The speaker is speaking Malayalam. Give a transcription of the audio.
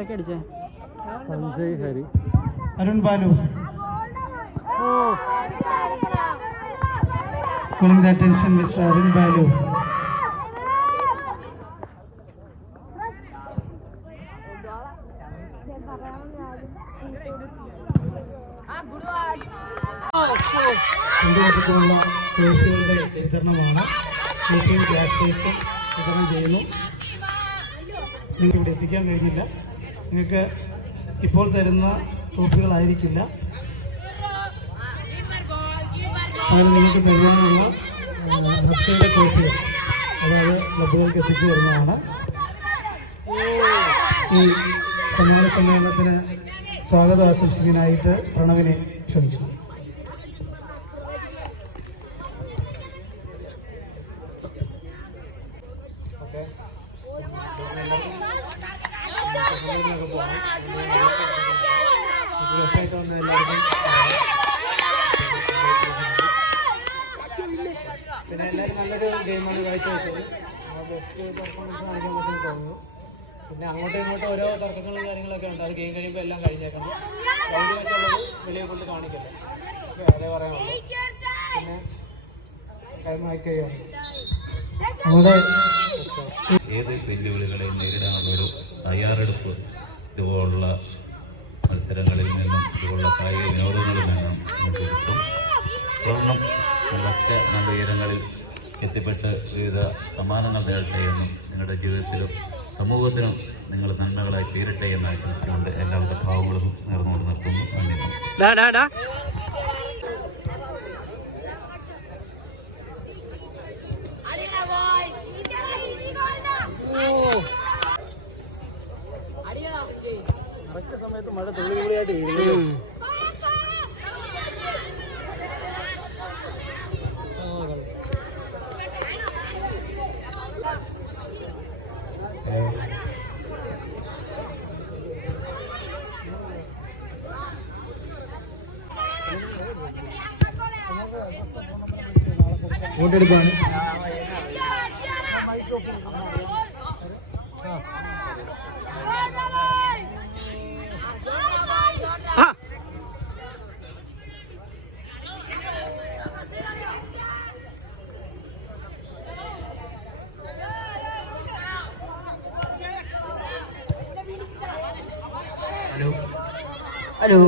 ആരൊക്കെ അടിച്ചേ? Sanjay Hari, Arun Balu. Calling the attention Mr. Arun Balu. ഇന്ത്യയിലുള്ള ട്രോഫികളുടെ വിതരണമാണ്. ഷൂട്ടിംഗ് ബ്ലാസ്റ്റേഴ്സ് വിതരണം ചെയ്യുന്നു. നിങ്ങൾക്ക് ഇവിടെ എത്തിക്കാൻ കഴിഞ്ഞില്ല. നിങ്ങൾക്ക് ഇപ്പോൾ തരുന്ന ട്രോഫികളായിരിക്കില്ല. അതിൽ നിങ്ങൾക്ക് നൽകാനുള്ള ഭക്തിയുടെ ട്രോഫികൾ അതായത് ക്ലബുകൾക്ക് എത്തിച്ചു തരുന്നതാണ്. ഈ സമ്മാന സമ്മേളനത്തിന് സ്വാഗതം ആശംസിക്കാനായിട്ട് പ്രണവിനെ ക്ഷണിച്ചു. പിന്നെ എല്ലാവരും നല്ലൊരു ഗെയിമാണ് കാഴ്ചവെച്ചത്. ബെസ്റ്റ് പെർഫോമൻസ് കാണിക്കാൻ പറ്റുമെന്ന് തോന്നുന്നു. പിന്നെ അങ്ങോട്ടും ഇങ്ങോട്ടും ഓരോ തർക്കങ്ങളും കാര്യങ്ങളൊക്കെ ഉണ്ട്. അത് ഗെയിം കഴിയുമ്പോൾ എല്ലാം കഴിഞ്ഞേക്കണം. ഗ്രൗണ്ടിൽ വെച്ചുള്ളത് വലിയ കൊണ്ട് കാണിക്കില്ല. ഓക്കെ, അതേ പറയാനുള്ളൂ. പിന്നെ ടൈം ആയി കഴിയാണ്. നമ്മുടെ ഏത് വെല്ലുവിളികളെയും നേരിടാനുള്ളൊരു തയ്യാറെടുപ്പ് ഇതുപോലുള്ള മത്സരങ്ങളിൽ നിന്നും ഇതുപോലുള്ള കായിക വിനോദങ്ങളിൽ നിന്നും നമുക്ക് കിട്ടും. തുടർന്നും നിങ്ങളൊക്കെ നല്ല ഉയരങ്ങളിൽ എത്തിപ്പെട്ട് വിവിധ സമ്മാനങ്ങൾ നേടട്ടെ എന്നും നിങ്ങളുടെ ജീവിതത്തിലും സമൂഹത്തിനും നിങ്ങൾ നന്മകളായി തീരട്ടെ എന്ന് ആശംസിച്ചുകൊണ്ട് എല്ലാവരുടെ ഭാവങ്ങളും നേർന്നുകൊണ്ട് നിർത്തുന്നു. നന്ദി, നമസ്കാരം. കറക്റ്റ് സമയത്ത് മഴ തുള്ളിയായിട്ട് വീഴുന്നു. വോട്ടെടുപ്പാണ്. ഹലോ